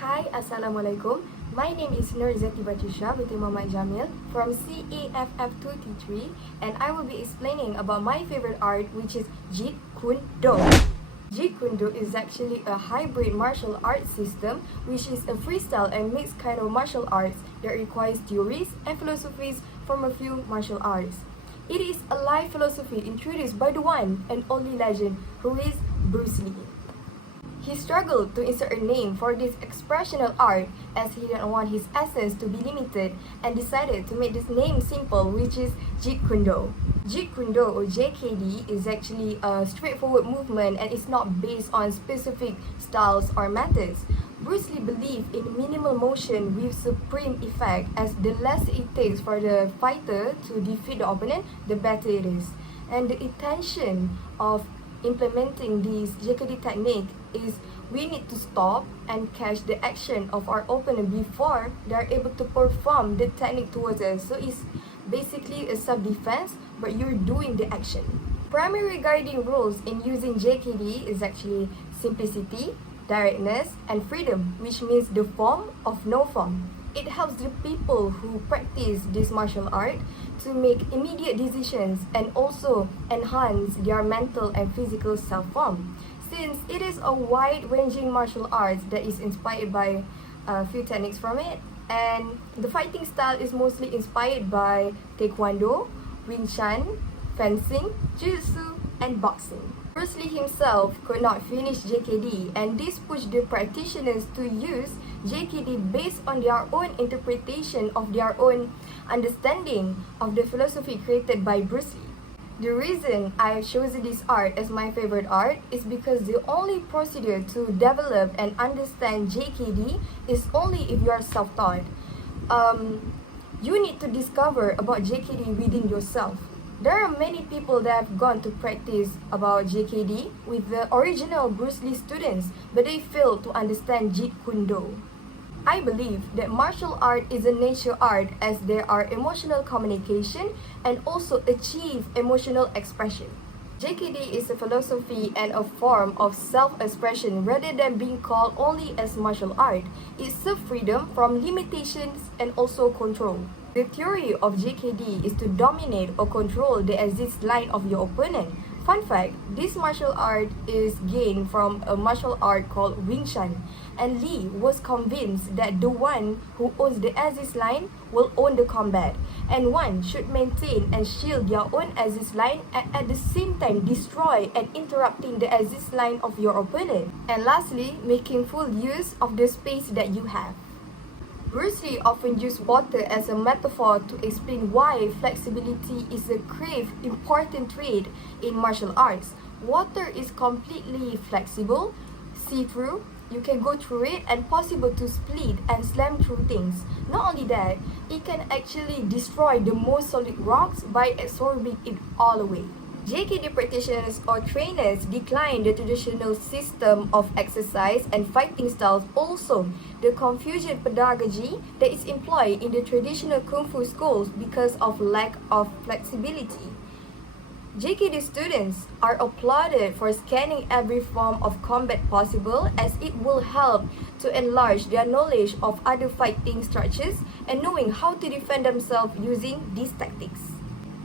Hi, Assalamualaikum. My name is Nurzati Batusha binti Muhammad Jamil from CAFF223, and I will be explaining about my favorite art, which is Jeet Kune. Jeet Kune is actually a hybrid martial arts system, which is a freestyle and mixed kind of martial arts that requires theories and philosophies from a few martial arts. It is a life philosophy introduced by the one and only legend, who is Bruce Lee. He struggled to insert a name for this expressional art as he didn't want his essence to be limited and decided to make this name simple, which is Jeet Kune. Jeet Kune or JKD is actually a straightforward movement and is not based on specific styles or methods. Bruce Lee believed in minimal motion with supreme effect, as the less it takes for the fighter to defeat the opponent, the better it is. And the intention of implementing this JKD technique is we need to stop and catch the action of our opponent before they are able to perform the technique towards us. So it's basically a self-defense, but you're doing the action. Primary guiding rules in using JKD is actually simplicity, directness, and freedom, which means the form of no form. It helps the people who practice this martial art to make immediate decisions and also enhance their mental and physical self-form. Since it is a wide-ranging martial arts that is inspired by a few techniques from it, and the fighting style is mostly inspired by Taekwondo, Wing Chun, fencing, Jiu-Jitsu, and boxing. Bruce Lee himself could not finish JKD, and this pushed the practitioners to use JKD based on their own interpretation of their own understanding of the philosophy created by Bruce Lee. The reason I have chosen this art as my favorite art is because the only procedure to develop and understand JKD is only if you are self-taught. You need to discover about JKD within yourself. There are many people that have gone to practice about JKD with the original Bruce Lee students, but they fail to understand Jeet Kune. I believe that martial art is a nature art, as there are emotional communication and also achieve emotional expression. JKD is a philosophy and a form of self-expression rather than being called only as martial art. It serves freedom from limitations and also control. The theory of JKD is to dominate or control the exit line of your opponent. Fun fact, this martial art is gained from a martial art called Wing Chun, and Lee was convinced that the one who owns the exit line will own the combat, and one should maintain and shield their own exit line and at the same time destroy and interrupting the exit line of your opponent. And lastly, making full use of the space that you have. Bruce Lee often used water as a metaphor to explain why flexibility is a important trait in martial arts. Water is completely flexible, see-through, you can go through it, and possible to split and slam through things. Not only that, it can actually destroy the most solid rocks by absorbing it all away. JKD practitioners or trainers decline the traditional system of exercise and fighting styles, also the Confucian pedagogy that is employed in the traditional Kung Fu schools because of lack of flexibility. JKD students are applauded for scanning every form of combat possible, as it will help to enlarge their knowledge of other fighting structures and knowing how to defend themselves using these tactics.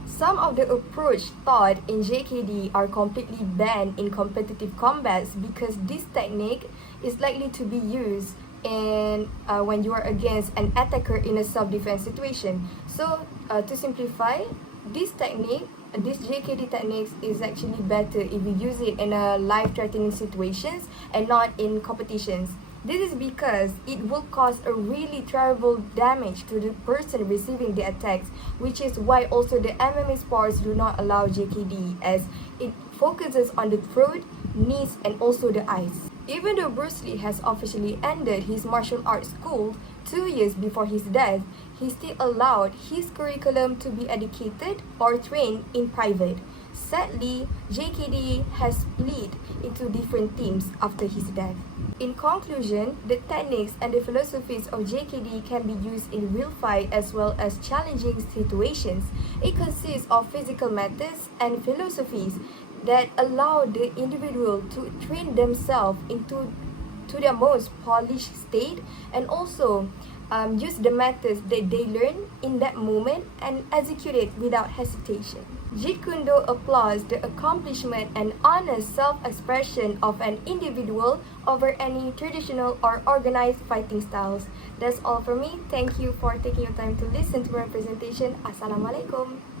Some of the approaches taught in JKD are completely banned in competitive combats because this technique is likely to be used when you are against an attacker in a self-defense situation. So, to simplify, this JKD techniques is actually better if you use it in a life-threatening situations and not in competitions. This is because it will cause a really terrible damage to the person receiving the attacks, which is why also the MMA sports do not allow JKD, as it focuses on the throat, knees, and also the eyes. Even though Bruce Lee has officially ended his martial arts school 2 years before his death, he still allowed his curriculum to be educated or trained in private. Sadly, JKD has split into different teams after his death. In conclusion, the techniques and the philosophies of JKD can be used in real fight as well as challenging situations. It consists of physical methods and philosophies that allow the individual to train themselves into to their most polished state, and also use the methods that they learn in that moment and execute it without hesitation. Jeet Kune Do applauds the accomplishment and honest self-expression of an individual over any traditional or organized fighting styles. That's all for me. Thank you for taking your time to listen to my presentation. Assalamualaikum.